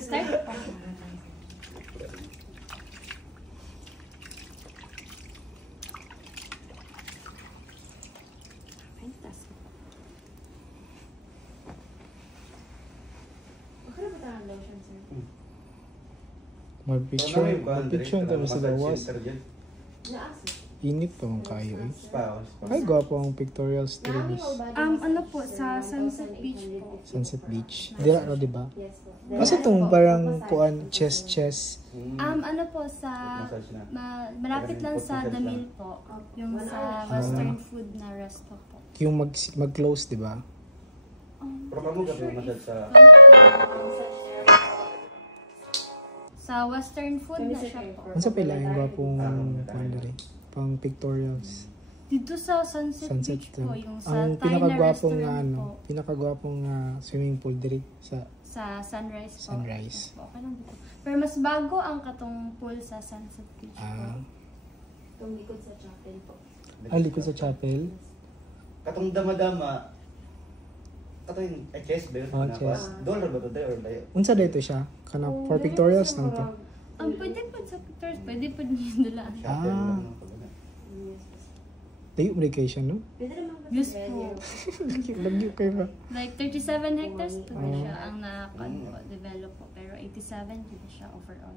Start po. Mag-picture tayo sa lawas. Init pa mga kayo eh. Ay, gwapo ang pictorials dito. Ano po, sa Sunset Beach po. Sunset Beach. Dira na, diba? Kasi itong parang kuan, chest. Ano po, sa malapit lang sa The Mill po. Yung sa western food na resto po. Yung mag-close, diba? Pero kamu gabay masyad sa... Sa western food na siya po. Ano sa pila yung gwapong kuan diri? Pang pictorials. Dito sa Sunset Beach po, yung sa ang Thai na pinakagwapong restaurant ano, po. pinakagwapong swimming pool diri sa Sunrise po. Sunrise. Okay lang dito. Pero mas bago ang katong pool sa Sunset Beach po. Itong likod sa chapel po. Likod sa chapel. Katong dama-dama, katong chest ba yun? Chest. Dollar ba ito tayo or tayo? Unsa dito siya? Kana for pictorials lang to. Ang pwede po sa pictures, pwede po niyo dulaan. Chapel lang no? Tayo medication, no? Pwede naman ba Yes sa po. Lagyo kayo ba? Like 37 hectares po siya ang develop po. Pero 87 po siya overall.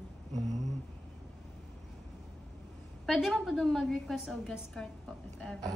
Pwede mo po doon mag-request o guest card po if ever.